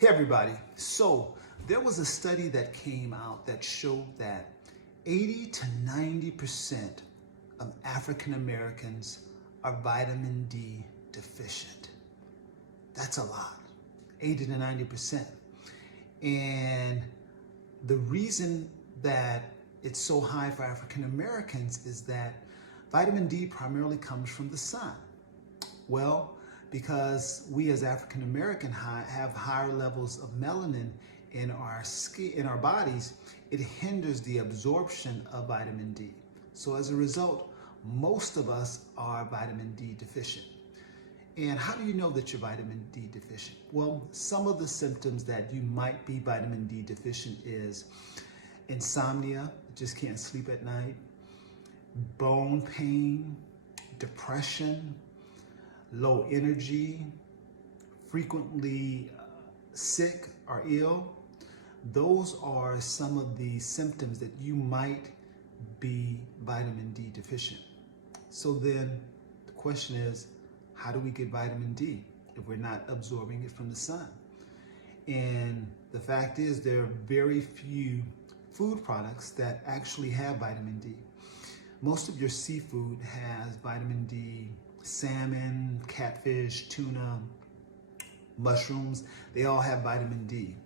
Hey everybody, so there was a study that came out that showed that 80 to 90% of African Americans are vitamin D deficient. That's a lot, 80 to 90%. And the reason that it's so high for African Americans is that vitamin D primarily comes from the sun. Well, because we as African American have higher levels of melanin in our skin, in our bodies, it hinders the absorption of vitamin D. So as a result, most of us are vitamin D deficient. And how do you know that you're vitamin D deficient? Well, some of the symptoms that you might be vitamin D deficient is insomnia, just can't sleep at night, bone pain, depression, low energy, frequently sick or ill. Those are some of the symptoms that you might be vitamin D deficient. So then the question is, how do we get vitamin D if we're not absorbing it from the sun? And the fact is there are very few food products that actually have vitamin D. Most of your seafood has vitamin D. Salmon, catfish, tuna, mushrooms, they all have vitamin D.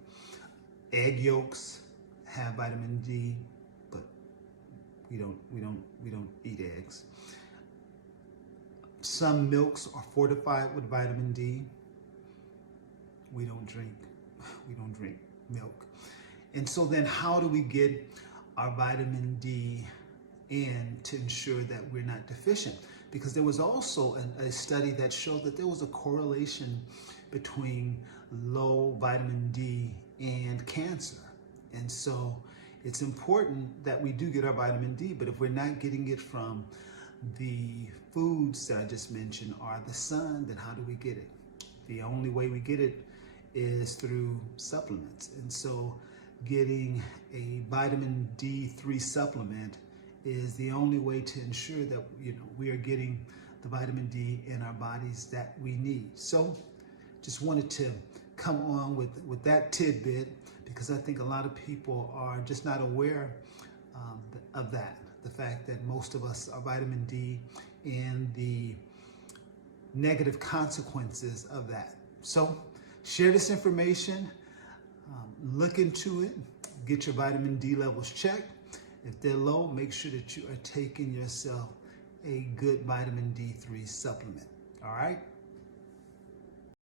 Egg yolks have vitamin D, but we don't eat eggs. Some milks are fortified with vitamin D. We don't drink milk. And so then how do we get our vitamin D in to ensure that we're not deficient? Because there was also a study that showed that there was a correlation between low vitamin D and cancer. And so it's important that we do get our vitamin D, but if we're not getting it from the foods that I just mentioned or the sun, then how do we get it? The only way we get it is through supplements. And so getting a vitamin D3 supplement is the only way to ensure that we are getting the vitamin D in our bodies that we need. So just wanted to come on with that tidbit because I think a lot of people are just not aware of that. The fact that most of us are vitamin D and the negative consequences of that. So share this information, look into it, get your vitamin D levels checked. If they're low, make sure that you are taking yourself a good vitamin D3 supplement. All right?